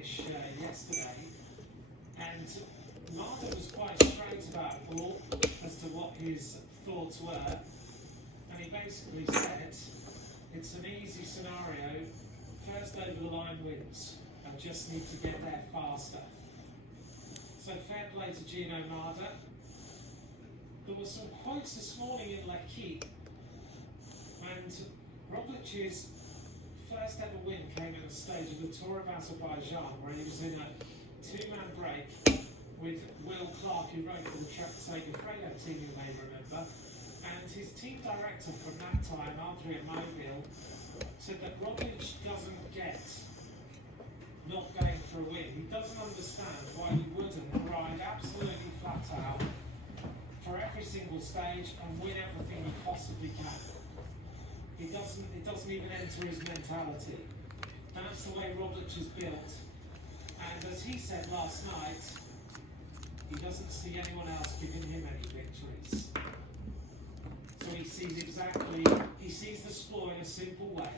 finish yesterday, and Marder was quite straight about all as to what his thoughts were, and he basically said it's an easy scenario. First over the line wins. I just need to get there faster. So fair play to Gino Marder. There were some quotes this morning in L'Equipe, and Roglic's first ever win came at the stage of the Tour of Azerbaijan, where he was in a two-man break with Will Clark, who rode for the Sega Fredo team, you may remember. And his team director from that time, Adrian Mobile, said that Roglic doesn't get not going for a win. He doesn't understand why he wouldn't ride absolutely flat out for every single stage and win everything he possibly can. It doesn't even enter his mentality. That's the way Roglic is built. And as he said last night, he doesn't see anyone else giving him any victories. So he sees the sport in a simple way.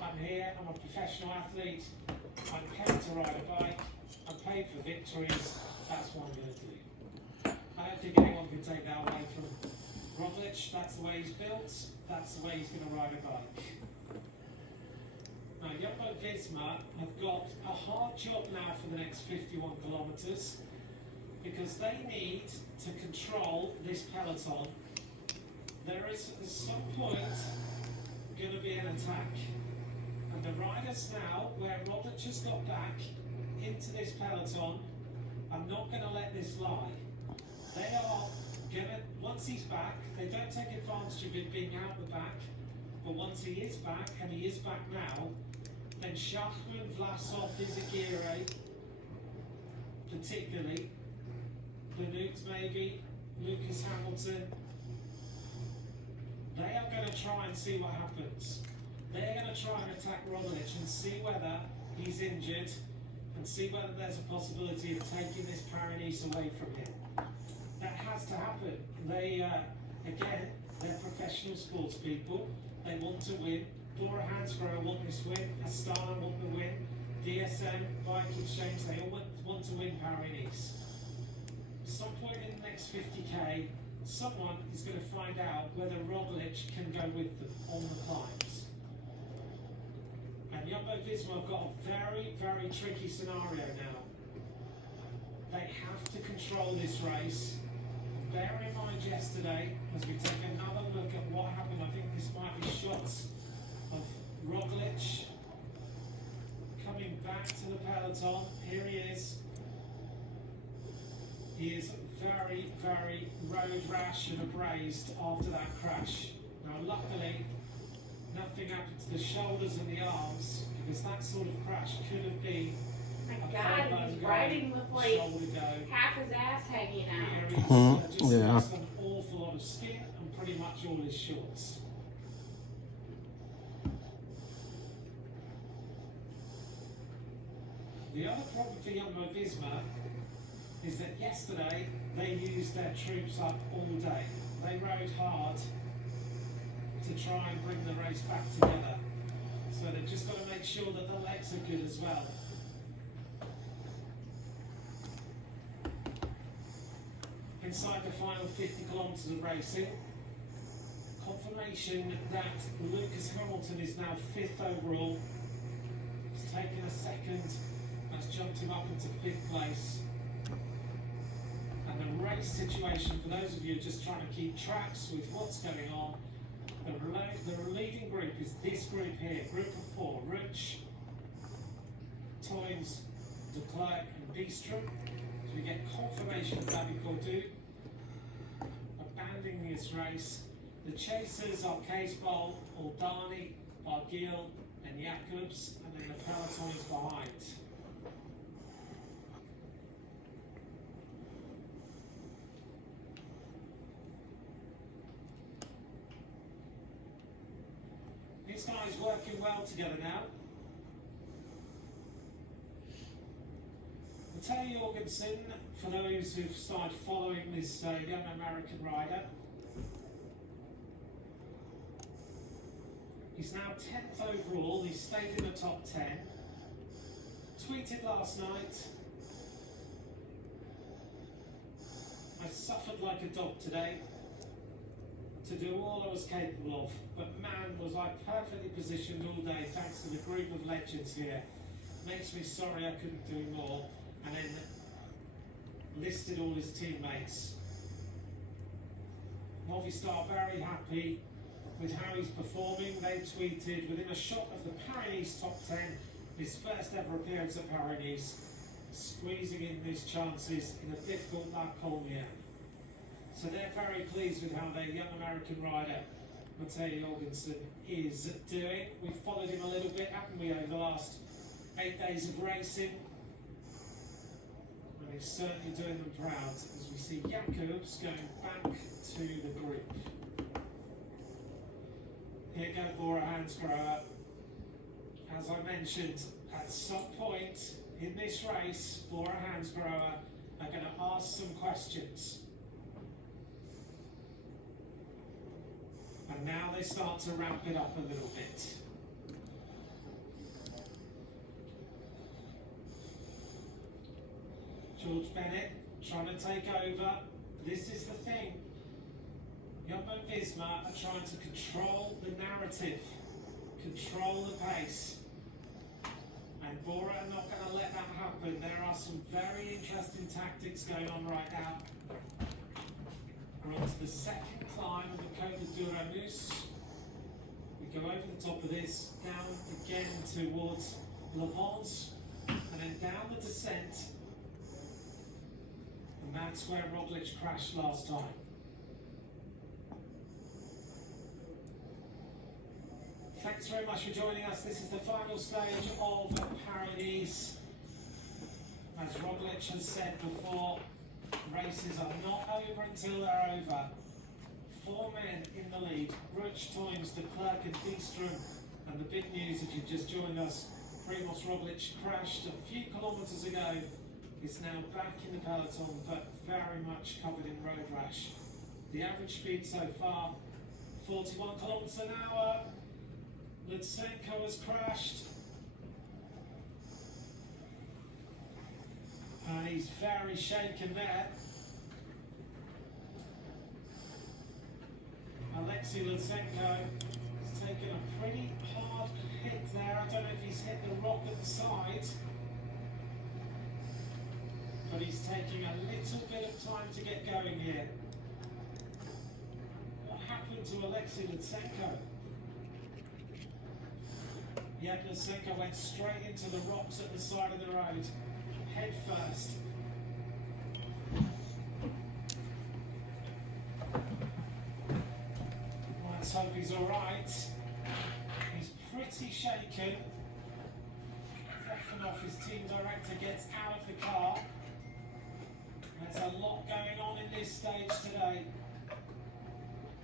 I'm here, I'm a professional athlete, I'm paid to ride a bike, I'm paid for victories, that's what I'm going to do. I don't think anyone can take that away from Roglic. That's the way he's built, that's the way he's going to ride a bike. Now, Jumbo-Visma have got a hard job now for the next 51 kilometres, because they need to control this peloton. There is at some point going to be an attack. And the riders now, where Roglic has got back into this peloton, are not going to let this lie. They are going to, once he's back, they don't take advantage of him being out the back, but once he is back, and he is back now, then Schachmann, Vlasov, Izagirre, particularly, Benoot maybe, Lucas Hamilton, they are going to try and see what happens. They're going to try and attack Roglic and see whether he's injured and see whether there's a possibility of taking this Paris away from him. That has to happen. They, again, they're professional sports people. They want to win. Bora Hansgrohe want this win. Astana want the win. DSM, Bike Exchange, they all want to win Paris. At some point in the next 50k, someone is going to find out whether Roglic can go with them on the climbs. And Jumbo-Visma have got a very, very tricky scenario now. They have to control this race. Bear in mind yesterday, as we take another look at what happened, I think this might be shots of Roglic coming back to the peloton. Here he is. He is very, very road rash and abrased after that crash. Now, luckily, nothing happened to the shoulders and the arms, because that sort of crash could have been my God, he's riding with like half his ass hanging out. Here he's just lost an awful lot of skin and pretty much all his shorts. The other problem for Jumbo-Visma is that yesterday they used their troops up all day. They rode hard to try and bring the race back together. So they've just got to make sure that the legs are good as well. Inside the final 50 kilometres of racing, confirmation that Lucas Hamilton is now 5th overall. He's taken a second, that's jumped him up into 5th place. And the race situation, for those of you just trying to keep tracks with what's going on, the leading group is this group here, group of 4, Rich, Toynes, De Klerk and Beestrom. So we get confirmation of David Gaudu abandoning this race. The chasers are Caseball, Aldani, Barguil and Jacobs, and then the peloton is behind. These guys working well together now. Matteo Jorgensen, for those who've started following this young American rider, he's now 10th overall. He's stayed in the top 10, tweeted last night, I suffered like a dog today to do all I was capable of, but man, was I perfectly positioned all day thanks to the group of legends here. Makes me sorry I couldn't do more, and then listed all his teammates. Movistar very happy with how he's performing. They tweeted, within a shot of the Paris top 10, his first ever appearance at Paris, squeezing in his chances in a difficult La Cournier. So they're very pleased with how their young American rider, Matej Jorgensen, is doing. We've followed him a little bit, haven't we, over the last 8 days of racing. And he's certainly doing them proud as we see Jacobs going back to the group. Here go Bora Hansgrohe. As I mentioned, at some point in this race, Bora Hansgrohe are going to ask some questions. And now they start to ramp it up a little bit. George Bennett trying to take over. This is the thing. Jumbo-Visma are trying to control the narrative, control the pace. And Bora are not going to let that happen. There are some very interesting tactics going on right now. We're on to the second climb of the Côte de Douramus. We go over the top of this, down again towards Le Vence, and then down the descent. And that's where Roglic crashed last time. Thanks very much for joining us. This is the final stage of Paris. As Roglic has said before, races are not over until they're over. 4 men in the lead, Ruch, Toynes, De Klerk and Beestrom. And the big news, if you've just joined us, Primoz Roglic crashed a few kilometres ago. He's now back in the peloton, but very much covered in road rash. The average speed so far, 41 kilometres an hour. Lutsenko has crashed. And he's very shaken there. Alexei Lutsenko has taken a pretty hard hit there. I don't know if he's hit the rock at the side. But he's taking a little bit of time to get going here. What happened to Alexei Lutsenko? Yeah, Lutsenko went straight into the rocks at the side of the road, head first. Let's hope he's alright. He's pretty shaken. Off his team director gets out of the car. There's a lot going on in this stage today.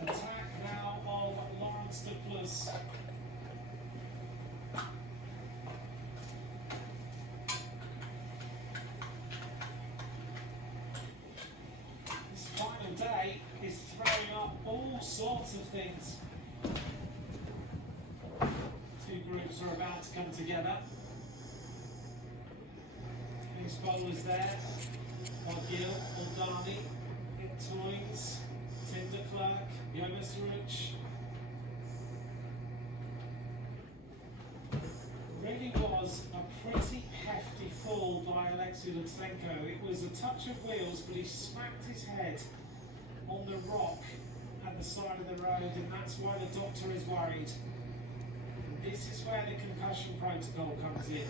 Attack now of Laurens de Plus. This final day is throwing up all sorts of things. Two groups are about to come together. These bowlers there. Gil, Aldani, Toynes, Tim de Klerk, Jonas Ruch. Really was a pretty hefty fall by Alexei Lutsenko. It was a touch of wheels, but he smacked his head on the rock at the side of the road, and that's why the doctor is worried. And this is where the concussion protocol comes in.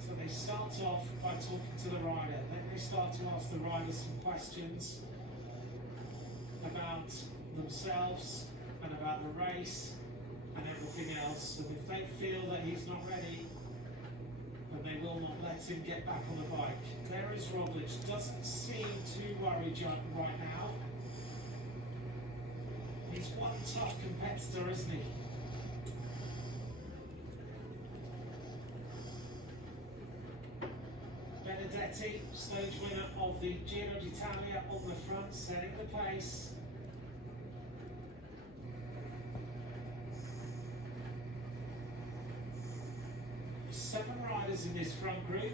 So they start off by talking to the rider, then they start to ask the rider some questions about themselves and about the race and everything else. And if they feel that he's not ready, then they will not let him get back on the bike. There is Roglic, doesn't seem too worried right now. He's one tough competitor, isn't he? Benedetti, stage winner of the Giro d'Italia, on the front, setting the pace. Seven riders in this front group.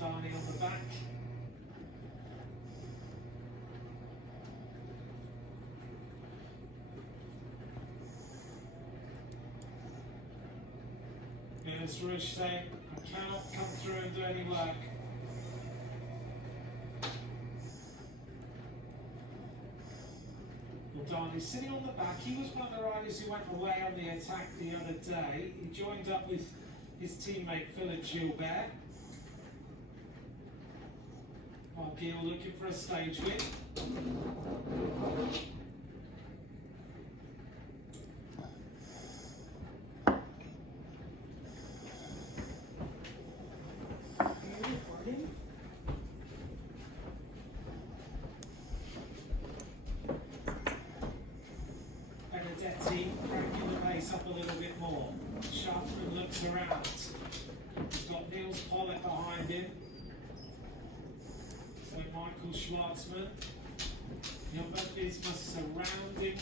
Darnie on the back. There's Rush saying, I cannot come through and do any work. Darnie's sitting on the back. He was one of the riders who went away on the attack the other day. He joined up with his teammate Philip Gilbert. While Gil looking for a stage win. Benedetti cranking the pace up a little bit more. Sharpman looks around. He's got Niels Pollitt behind him. So Michael Schwartzman. Jumbo-Visma surrounding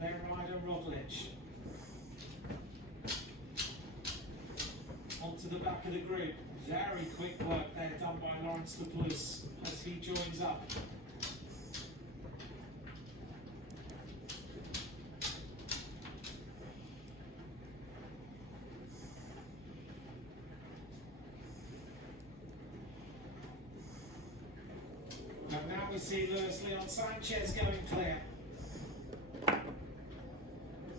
their rider Roglic. Onto the back of the group. Very quick work there done by Lawrence de Plus as he joins up. And now we see Luis Leon Sanchez going clear.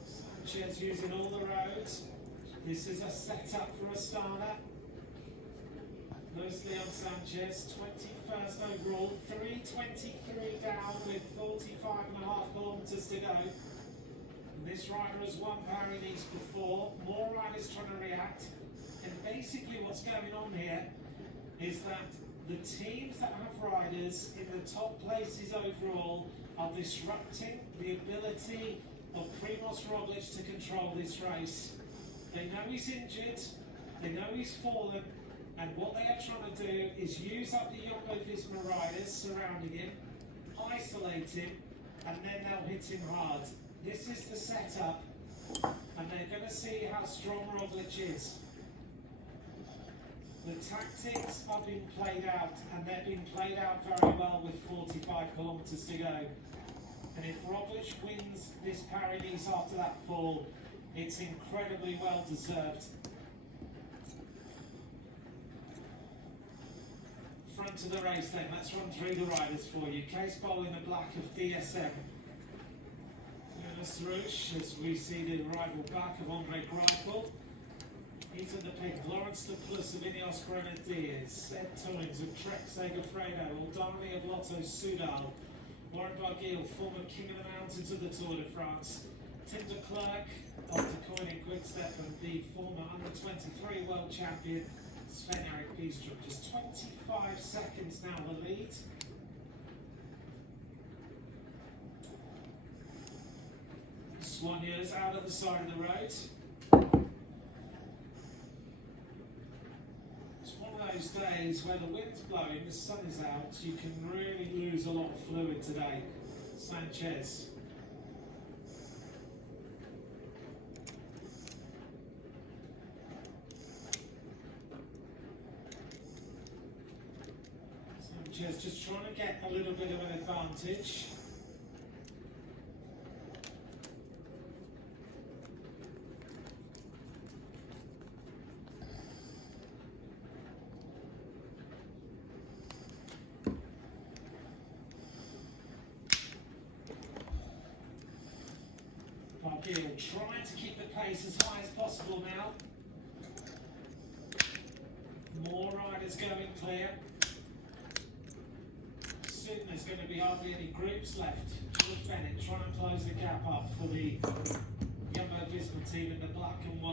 Sanchez using all the roads. This is a setup for Astana. Luis Leon Sanchez, 21st overall, 3:23 down with 45.5 kilometres to go. And this rider has won Paris-Nice before. More riders trying to react. And basically what's going on here is that the teams that have riders in the top places overall are disrupting the ability of Primož Roglic to control this race. They know he's injured, they know he's fallen, and what they are trying to do is use up the Jumbo-Visma riders surrounding him, isolate him, and then they'll hit him hard. This is the setup, and they're going to see how strong Roglic is. The tactics are being played out, and they're being played out very well with 45 kilometres to go. And if Roglic wins this Paris-Nice after that fall, it's incredibly well deserved. Front of the race then, let's run through the riders for you. Case Bowl in the black of DSM. Jonas Rush, as we see the arrival back of Andre Greipel. He's in the pink. Lawrence de Plus of Ineos Grenadiers. Ed Toynes of Trek Segafredo. Aldani of Lotto Soudal. Warren Barguil, former King of the Mountains of the Tour de France. Tim de Klerk of the Koenig Quickstep and the former under-23 world champion Sven-Erik Bistrom. Just 25 seconds now the lead. Soigneuse out at the side of the road. It's one of those days where the wind's blowing, the sun is out, you can really lose a lot of fluid today. Sanchez. Sanchez just trying to get a little bit of an advantage. Barguil trying to keep the pace as high as possible now. More riders going clear. Soon there's going to be hardly any groups left. George Bennett trying to close the gap up for the Jumbo-Visma team in the black and white.